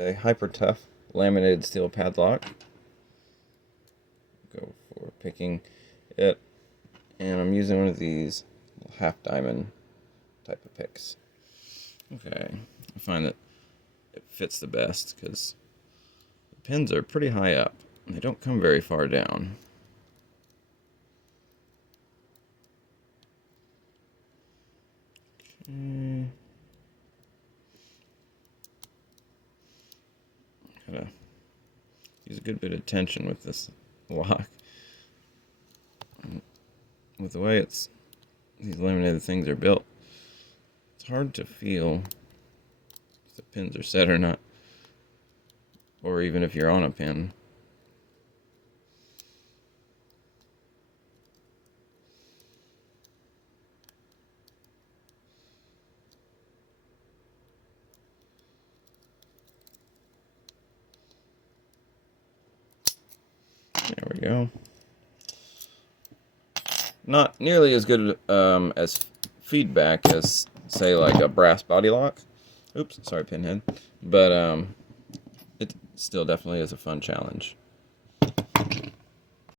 a hyper tough laminated steel padlock. Go for picking it, and I'm using one of these half diamond type of picks. Okay, I find that it fits the best because the pins are pretty high up and they don't come very far down. Okay. Gotta use a good bit of tension with this lock. With the way these laminated things are built, it's hard to feel if the pins are set or not, or even if you're on a pin. There we go. Not nearly as good as feedback as, say, like a brass body lock. Oops, sorry, pinhead. But it still definitely is a fun challenge.